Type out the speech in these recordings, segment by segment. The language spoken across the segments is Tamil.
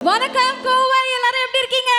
வணக்கம் கோவை எல்லாரும் எப்படி இருக்கீங்க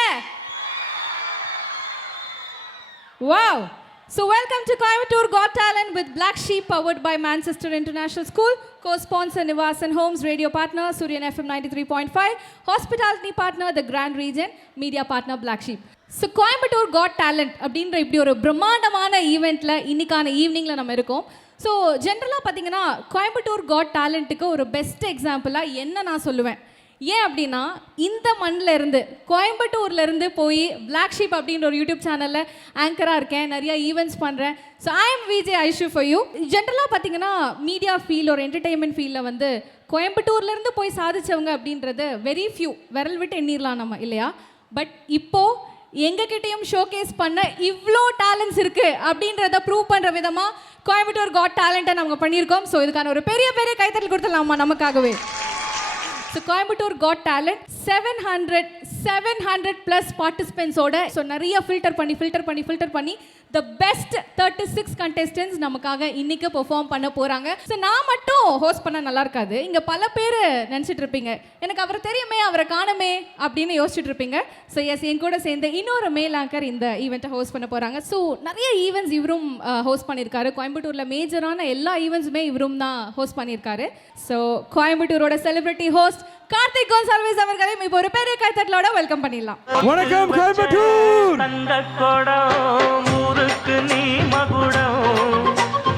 wow So welcome to Coimbatore Got Talent with Black Sheep powered by Manchester International School, co-sponsor Nivasan Homes, radio partner Suryan FM 93.5, hospitality partner The Grand Region, media partner Black Sheep. So Coimbatore got talent அப்படின்ற இப்படி ஒரு பிரம்மாண்டமான ஈவெண்ட்டில் இன்னைக்கான ஈவினிங்கில் நம்ம இருக்கோம் ஸோ ஜென்ரலாக பார்த்தீங்கன்னா கோயம்புத்தூர் காட் டேலண்ட்டுக்கு ஒரு பெஸ்ட் எக்ஸாம்பிளாக என்ன நான் சொல்லுவேன் ஏன் அப்படின்னா இந்த மண்ணில் இருந்து கோயம்புத்தூர்லருந்து போய் பிளாக் ஷீப் அப்படின்ற ஒரு யூடியூப் சேனலில் ஆங்கராக இருக்கேன் நிறைய ஈவெண்ட்ஸ் பண்ணுறேன் so I am VJ Aishu for you ஜென்ரலாக பார்த்தீங்கன்னா மீடியா ஃபீல் ஒரு என்டர்டெயின்மெண்ட் ஃபீல்டில் வந்து கோயம்புத்தூர்ல இருந்து போய் சாதிச்சவங்க அப்படின்றது வெரி ஃபியூ விரல் விட்டு எண்ணிடலாம் நம்ம இல்லையா? பட் இப்போ எங்ககிட்டயும் ஷோகேஸ் பண்ண இவ்வளோ டேலண்ட்ஸ் இருக்குது அப்படின்றத ப்ரூவ் பண்ணுற விதமாக கோயம்புத்தூர் காட் டேலண்ட்டை நம்ம பண்ணியிருக்கோம். ஸோ இதுக்கான ஒரு பெரிய பெரிய கைத்தட்டல் கொடுத்துடலாமா நமக்காகவே? So Coimbatore got talent seven hundred seven hundred plus பார்ட்டிசிபென்ட்ஸோட so நிறைய ஃபில்டர் பண்ணி ஃபில்டர் பண்ணி ஃபில்டர் பண்ணி the best thirty six contestants நமக்காக இன்னைக்கு பெர்ஃபார்ம் பண்ண போகிறாங்க ஸோ நான் மட்டும் ஹோஸ்ட் பண்ண நல்லா இருக்காது. இங்கே பல பேர் நினச்சிட்டு இருப்பீங்க. எனக்கு அவரை தெரியுமே அவரை காணுமே அப்படின்னு யோசிச்சுட்டு இருப்பீங்க. ஸோ எஸ் என் கூட சேர்ந்து இன்னொரு மேல் ஆங்கர் இந்த ஈவெண்ட்டை ஹோஸ்ட் பண்ண போகிறாங்க ஸோ நிறைய ஈவெண்ட்ஸ் இவரும் ஹோஸ்ட் பண்ணியிருக்காரு. கோயம்புத்தூரில் மேஜரான எல்லா ஈவெண்ட்ஸுமே இவரும் தான் ஹோஸ்ட் பண்ணியிருக்காரு. ஸோ கோயம்புத்தூரோட செலிபிரிட்டி ஹோஸ்ட் கார்த்திக் கோன்சால்வேஸ் அவர்களையும் இப்போ ஒரு பெரிய கைத்தட்டலோட வெல்கம் பண்ணிடலாம். வணக்கம் கோயம்புத்தூர்! ஊருக்கு நீ மகுடம்.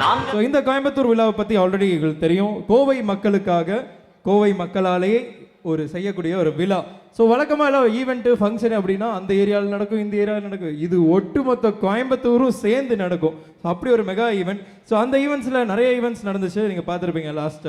நான் ஸோ இந்த கோயம்புத்தூர் விழாவை பற்றி ஆல்ரெடி எங்களுக்கு தெரியும். கோவை மக்களுக்காக கோவை மக்களாலேயே ஒரு செய்யக்கூடிய ஒரு விழா. ஸோ வழக்கமாக எல்லாம் ஈவெண்ட்டு ஃபங்க்ஷன் அப்படின்னா அந்த ஏரியாவில் நடக்கும் இந்த ஏரியாவில் நடக்கும். இது ஒட்டுமொத்த கோயம்புத்தூரும் சேர்ந்து நடக்கும். ஸோ அப்படி ஒரு மெகா ஈவெண்ட் ஸோ அந்த ஈவெண்ட்ஸில் நிறைய ஈவெண்ட்ஸ் நடந்துச்சு. நீங்கள் பார்த்துருப்பீங்க லாஸ்ட்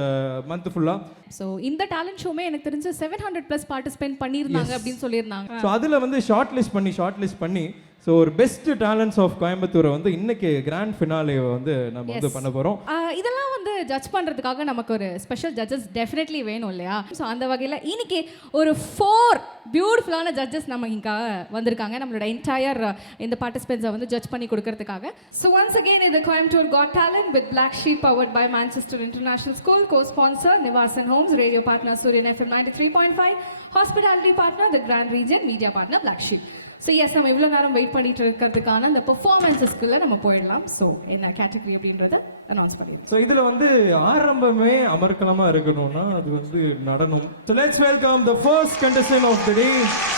மந்த் ஃபுல்லாக ஸோ இந்த டேலண்ட் ஷோமே எனக்கு தெரிஞ்சு செவன் ஹண்ட்ரட் ப்ளஸ் பார்ட்டிசிபேட் பண்ணியிருந்தாங்க அப்படின்னு சொல்லியிருந்தாங்க. ஸோ அதில் வந்து ஷார்ட் லிஸ்ட் பண்ணி ஷார்ட் லிஸ்ட் பண்ணி ஸோ ஒரு பெஸ்ட் டேலண்ட்ஸ் ஆஃப் கோயம்புத்தூரை வந்து இன்னைக்கு கிராண்ட் ஃபினாலே வந்து நம்ம வந்து பண்ண போகிறோம் இதெல்லாம் வந்து ஜட்ஜ் பண்ணுறதுக்காக நமக்கு ஒரு ஸ்பெஷல் ஜட்ஜஸ் டெஃபினெட்லி வேணும் இல்லையா? ஸோ அந்த வகையில் இன்னைக்கு ஒரு ஃபோர் பியூட்டிஃபுல்லான ஜட்ஜஸ் நம்ம இங்கே வந்திருக்காங்க. நம்மளோட என்டையர் இந்த பார்ட்டிசிபென்ட்ஸை வந்து ஜட்ஜ் பண்ணி கொடுக்கறதுக்காக. ஸோ ஒன்ஸ் அகெயின் இது Coimbatore got talent with Black Sheep powered by Manchester International School co sponsor Nivasan homes radio partner Suryan FM ninety three point five hospitality partner the Grand Regent media partner Black Sheep so yes நம்ம இவ்வளோ நேரம் வெயிட் பண்ணிட்டு இருக்கிறதுக்கான அந்த பெர்ஃபார்மன்ஸஸ்க்குள்ளே நம்ம போயிடலாம். ஸோ என்ன கேட்டகரி அப்படின்றத அனௌன்ஸ் பண்ணிடுறேன் ஸோ இதில் வந்து ஆரம்பமே அமர்க்கலமாக இருக்கணும்னா அது வந்து நடனம் so let's welcome the first contestant of the day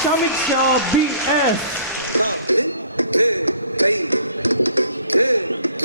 Shamiksha P S தாக்கு ஏ கை ஏ ஏ கை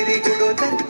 ಸಿರಿಗುಡುದಂತೆ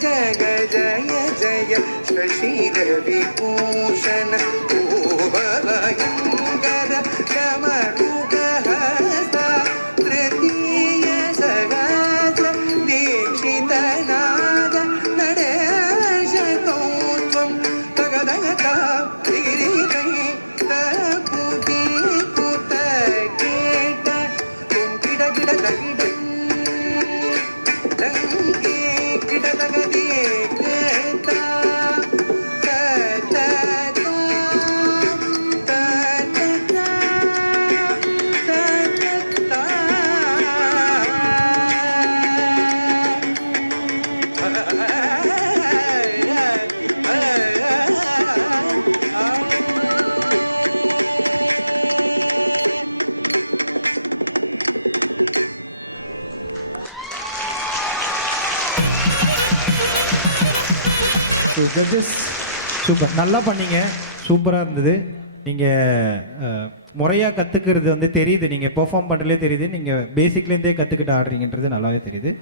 जय जय जय Shashi Ravibhushan so judges super நல்லா பண்ணீங்க. சூப்பராக இருந்தது. நீங்கள் முறையாக கற்றுக்கிறது வந்து தெரியுது. நீங்கள் பெர்ஃபார்ம் பண்ணுறதுலே தெரியுது. நீங்கள் பேசிக்லேருந்தே கற்றுக்கிட்டு ஆடுறீங்கன்றது நல்லாவே தெரியுது.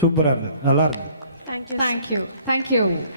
சூப்பராக இருந்தது. நல்லா இருந்தது. Thank you. Thank you.